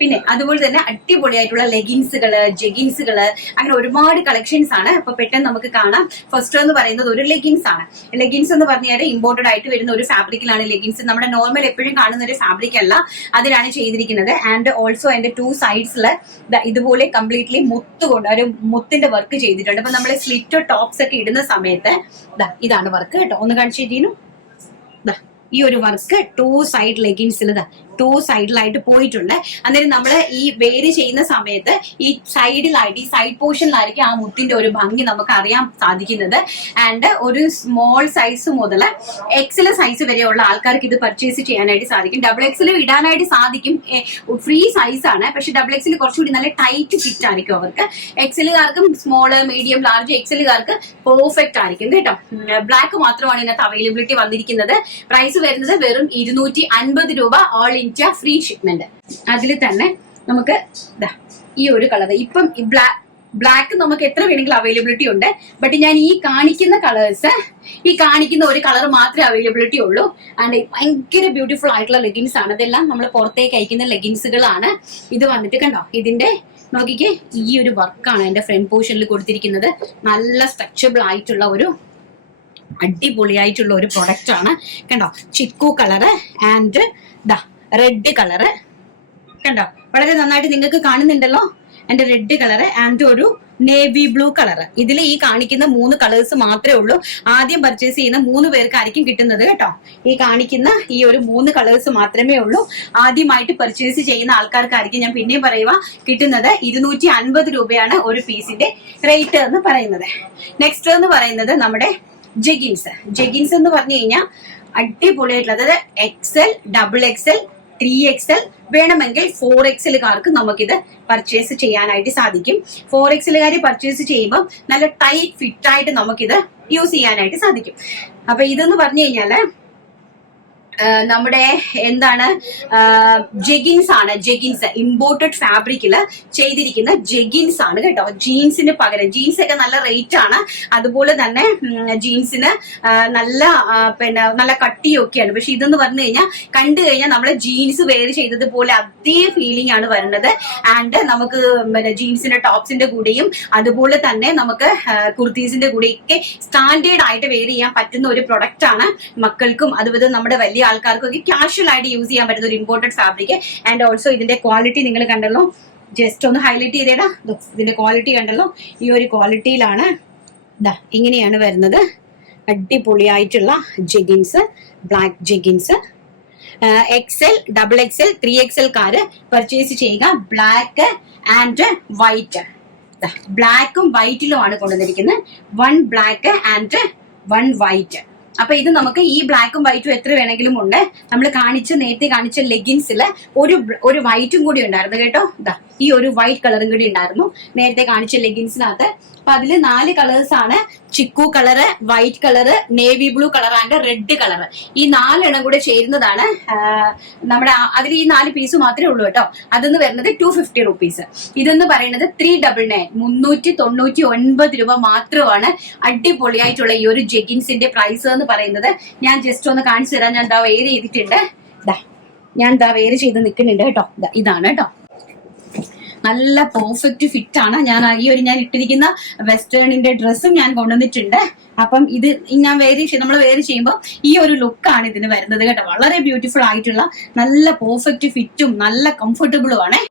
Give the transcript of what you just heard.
പിന്നെ അതുപോലെ തന്നെ അടിപൊളിയായിട്ടുള്ള ലെഗിൻസുകള്, ജെഗിൻസുകള്, അങ്ങനെ ഒരുപാട് കളക്ഷൻസ് ആണ്. അപ്പൊ പെട്ടെന്ന് നമുക്ക് കാണാം. ഫസ്റ്റ് എന്ന് പറയുന്നത് ഒരു ലെഗിൻസ് ആണ്. ലെഗിൻസ് എന്ന് പറഞ്ഞാൽ ഇമ്പോർട്ടഡ് ആയിട്ട് വരുന്ന ഒരു ഫാബ്രിക്കിലാണ് ലെഗിൻസ്. നമ്മുടെ നോർമൽ എപ്പോഴും കാണുന്ന ഒരു ഫാബ്രിക് അല്ല, അതിലാണ് ചെയ്തിരിക്കുന്നത്. ആൻഡ് ഓൾസോ അതിന്റെ 2 സൈഡ്സില് ഇതുപോലെ കംപ്ലീറ്റ്ലി മുത്തുകൊണ്ട് ഒരു മുത്തിന്റെ വർക്ക് ചെയ്തിട്ടുണ്ട്. അപ്പൊ നമ്മൾ സ്ലിറ്റ് ടോപ്സ് ഒക്കെ ഇടുന്ന സമയത്ത് ഇതാണ് വർക്ക് കേട്ടോ. ഒന്ന് കാണിച്ചിരുന്നു ഈ ഒരു വർക്ക് 2 സൈഡ് ലെഗിൻസിൽ 2 സൈഡിലായിട്ട് പോയിട്ടുണ്ട്. അന്നേരം നമ്മൾ ഈ വേര് ചെയ്യുന്ന സമയത്ത് ഈ സൈഡിലായിട്ട് ഈ സൈഡ് പോർഷനിലായിരിക്കും ആ മുത്തിന്റെ ഒരു ഭംഗി നമുക്ക് അറിയാൻ സാധിക്കുന്നത്. ആൻഡ് ഒരു സ്മോൾ സൈസ് മുതൽ എക്സൽ സൈസ് വരെയുള്ള ആൾക്കാർക്ക് ഇത് പർച്ചേസ് ചെയ്യാനായിട്ട് സാധിക്കും. ഡബിൾ എക്സൽ ഇടാനായിട്ട് സാധിക്കും, ഫ്രീ സൈസ് ആണ്. പക്ഷെ ഡബിൾ എക്സൽ കുറച്ചുകൂടി നല്ല ടൈറ്റ് ഫിറ്റ് ആയിരിക്കും അവർക്ക്. എക്സലുകാർക്കും സ്മോള്, മീഡിയം, ലാർജ് എക്സലുകാർക്ക് പെർഫെക്റ്റ് ആയിരിക്കും കേട്ടോ. ബ്ലാക്ക് മാത്രമാണ് ഇതിനകത്ത് അവൈലബിലിറ്റി വന്നിരിക്കുന്നത്. പ്രൈസ് വരുന്നത് വെറും 250 രൂപ, ഓൾ ഇന്ത്യ ഫ്രീ ഷിപ്മെന്റ്. അതിൽ തന്നെ നമുക്ക് ഈ ഒരു കളർ, ഇപ്പം ബ്ലാക്ക് നമുക്ക് എത്ര വേണമെങ്കിലും അവൈലബിലിറ്റി ഉണ്ട്. ബട്ട് ഞാൻ ഈ കാണിക്കുന്ന കളേഴ്സ്, ഈ കാണിക്കുന്ന ഒരു കളർ മാത്രമേ അവൈലബിലിറ്റി ഉള്ളൂ. ആൻഡ് ഭയങ്കര ബ്യൂട്ടിഫുൾ ആയിട്ടുള്ള ലെഗിൻസ് ആണ്. ഇതെല്ലാം നമ്മൾ പുറത്തേക്ക് അയക്കുന്ന ലെഗിൻസുകളാണ്. ഇത് വന്നിട്ട് കണ്ടോ, ഇതിന്റെ നോക്കിക്കേ, ഈ ഒരു വർക്കാണ് എന്റെ ഫ്രണ്ട് പോർഷനിൽ കൊടുത്തിരിക്കുന്നത്. നല്ല സ്ട്രെച്ചബിൾ ആയിട്ടുള്ള ഒരു അടിപൊളിയായിട്ടുള്ള ഒരു പ്രൊഡക്റ്റ് ആണ് കണ്ടോ. ചിക്കു കളറ് ആൻഡ് റെഡ് കളറ് കണ്ടോ, വളരെ നന്നായിട്ട് നിങ്ങൾക്ക് കാണുന്നുണ്ടല്ലോ. എന്റെ റെഡ് കളറ് ആൻഡ് ഒരു നേവി ബ്ലൂ കളർ. ഇതിൽ ഈ കാണിക്കുന്ന 3 കളേഴ്സ് മാത്രമേ ഉള്ളൂ. ആദ്യം പർച്ചേസ് ചെയ്യുന്ന 3 പേർക്കായിരിക്കും കിട്ടുന്നത് കേട്ടോ. ഈ കാണിക്കുന്ന ഈ ഒരു 3 കളേഴ്സ് മാത്രമേ ഉള്ളൂ. ആദ്യമായിട്ട് പർച്ചേസ് ചെയ്യുന്ന ആൾക്കാർക്കായിരിക്കും, ഞാൻ പിന്നെയും പറയുക, കിട്ടുന്നത്. 250 രൂപയാണ് ഒരു പീസിന്റെ റേറ്റ് എന്ന് പറയുന്നത്. നെക്സ്റ്റ് എന്ന് പറയുന്നത് നമ്മുടെ ജെഗിൻസ്. ജെഗിൻസ് എന്ന് പറഞ്ഞു കഴിഞ്ഞാൽ അടിപൊളിയായിട്ടുള്ള, അതായത് എക്സൽ, ഡബിൾ എക്സൽ, 3XL, വേണമെങ്കിൽ 4XLകാർക്ക് നമുക്കിത് പർച്ചേസ് ചെയ്യാനായിട്ട് സാധിക്കും. 4XLകാർ പർച്ചേസ് ചെയ്യുമ്പോൾ നല്ല ടൈറ്റ് ഫിറ്റ് ആയിട്ട് നമുക്കിത് യൂസ് ചെയ്യാനായിട്ട് സാധിക്കും. അപ്പൊ ഇതെന്ന് പറഞ്ഞു കഴിഞ്ഞാല് നമ്മുടെ എന്താണ്, ജെഗിൻസ് ആണ്. ജെഗിൻസ് ഇമ്പോർട്ടഡ് ഫാബ്രിക്കില് ചെയ്തിരിക്കുന്ന ജെഗിൻസ് ആണ് കേട്ടോ. ജീൻസിന് പകരം, ജീൻസ് ഒക്കെ നല്ല റേറ്റ് ആണ്. അതുപോലെ തന്നെ ജീൻസിന് നല്ല നല്ല കട്ടിയൊക്കെയാണ്. പക്ഷെ ഇതെന്ന് പറഞ്ഞു കഴിഞ്ഞാൽ കണ്ടു കഴിഞ്ഞാൽ നമ്മള് ജീൻസ് വെയർ ചെയ്തതുപോലെ അതേ ഫീലിംഗ് ആണ് വരുന്നത്. ആൻഡ് നമുക്ക് ജീൻസിന്റെ ടോപ്സിന്റെ കൂടെയും അതുപോലെ തന്നെ നമുക്ക് കുർത്തീസിന്റെ കൂടെയൊക്കെ സ്റ്റാൻഡേർഡ് ആയിട്ട് വെയർ ചെയ്യാൻ പറ്റുന്ന ഒരു പ്രൊഡക്റ്റ് ആണ്. മക്കൾക്കും അതുപോലെ നമ്മുടെ വലിയ ആൾക്കാർക്കൊക്കെ കാഷ്വൽ ആയിട്ട് യൂസ് ചെയ്യാൻ പറ്റുന്ന ഒരു ഇമ്പോർട്ടന്റ് ഫാബ്രിക്. ആൻഡ് ഓൾസോ ഇതിന്റെ ക്വാളിറ്റി നിങ്ങൾ കണ്ടല്ലോ, ജസ്റ്റ് ഒന്ന് ഹൈലൈറ്റ് ചെയ്തേടാ. ഇതിന്റെ ക്വാളിറ്റി കണ്ടല്ലോ, ഈ ഒരു ക്വാളിറ്റിയിലാണ് ഇങ്ങനെയാണ് വരുന്നത്. അടിപൊളിയായിട്ടുള്ള jeggings, black jeggings. XL, double XL, 3XLകാര് പർച്ചേസ് ചെയ്യുക. ബ്ലാക്ക് ആൻഡ് വൈറ്റ്, ബ്ലാക്കും വൈറ്റിലുമാണ് കൊണ്ടുവന്നിരിക്കുന്നത്. 1 ബ്ലാക്ക് ആൻഡ് 1 വൈറ്റ്. അപ്പൊ ഇത് നമുക്ക് ഈ ബ്ലാക്കും വൈറ്റും എത്ര വേണമെങ്കിലും ഉണ്ട്. നമ്മൾ നേരത്തെ കാണിച്ച ലെഗിൻസിൽ ഒരു വൈറ്റും കൂടി ഉണ്ടായിരുന്നു കേട്ടോ. ഈ ഒരു വൈറ്റ് കളറും കൂടി ഉണ്ടായിരുന്നു നേരത്തെ കാണിച്ച ലെഗിൻസിനകത്ത്. അപ്പൊ അതിൽ 4 കളേഴ്സ് ആണ്. ചിക്കു colour, white colour, navy blue colour and red colour. ഈ 4 എണ്ണം കൂടെ ചേരുന്നതാണ് നമ്മുടെ. അതിൽ ഈ 4 പീസ് മാത്രമേ ഉള്ളൂ കേട്ടോ. അതെന്ന് വരുന്നത് 250 റുപ്പീസ്. ഇതെന്ന് പറയുന്നത് 399 399 രൂപ മാത്രമാണ്. അടിപൊളിയായിട്ടുള്ള ഈ ഒരു ജെഗിൻസിന്റെ പ്രൈസ് എന്ന് പറയുന്നത്. ഞാൻ ജസ്റ്റ് ഒന്ന് കാണിച്ചു തരാം. ഞാൻ വെയർ ചെയ്തിട്ടുണ്ട്. ഞാൻ വെയർ ചെയ്ത് നിൽക്കുന്നുണ്ട് കേട്ടോ. ഇതാണ് കേട്ടോ, നല്ല പെർഫെക്റ്റ് ഫിറ്റ് ആണ്. ഞാൻ ഞാൻ ഇട്ടിരിക്കുന്ന വെസ്റ്റേണിന്റെ ഡ്രസ്സും ഞാൻ കൊണ്ടുവന്നിട്ടുണ്ട്. അപ്പം ഇത് ഞാൻ നമ്മൾ വെയർ ചെയ്യുമ്പോൾ ഈ ഒരു ലുക്കാണ് ഇതിന് വരുന്നത് കേട്ടോ. വളരെ ബ്യൂട്ടിഫുൾ ആയിട്ടുള്ള നല്ല പെർഫെക്റ്റ് ഫിറ്റും നല്ല കംഫർട്ടബിളും ആണ്.